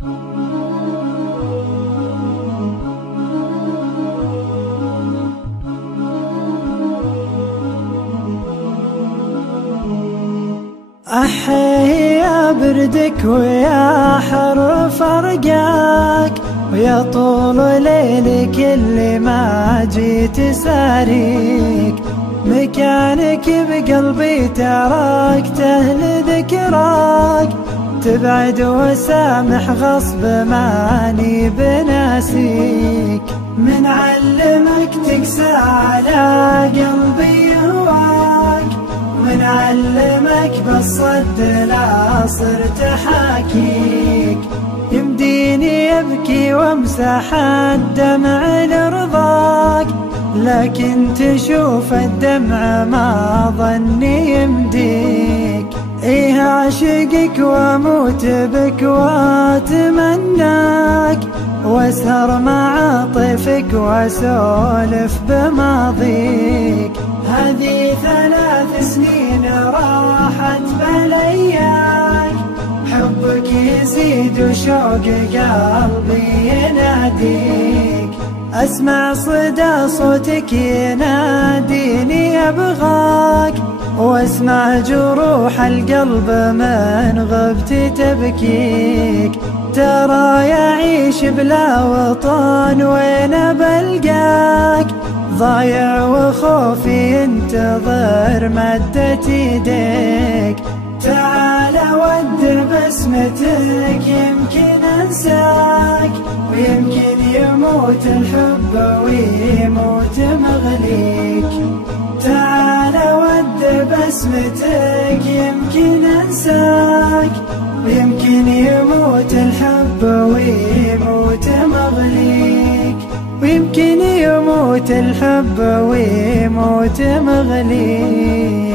أحيه يا بردك ويا حر فرقك، ويا طول ليلك اللي ما جيت ساريك. مكانك بقلبي تركته لذكراك، تبعد وسامح غصب ماني بناسيك. من علمك تقسى على قلبي هواك، من علمك بالصد لا صرت حاكيك. يمديني يبكي وامسح الدمع لرضاك، لكن تشوف الدمع ما ظني يمديك. إيه أعشقك واموت بك واتمناك، واسهر مع طيفك واسولف بماضيك. هذه 3 سنين راحت بلياك، حبك يزيد وشوق قلبي يناديك. أسمع صدى صوتك يناديني أبغاك، واسمع جروح القلب من غبت تبكيك. ترى يعيش بلا وطن وين بلقاك، ضايع وخوفي ينتظر مدة يديك. تعال ود بسمتك يمكن انساك، ويمكن يموت الحب ويموت مغليك. تعال ود بسمتك يمكن انساك، ويمكن يموت الحب ويموت مغليك. ويمكن يموت الحب ويموت مغليك.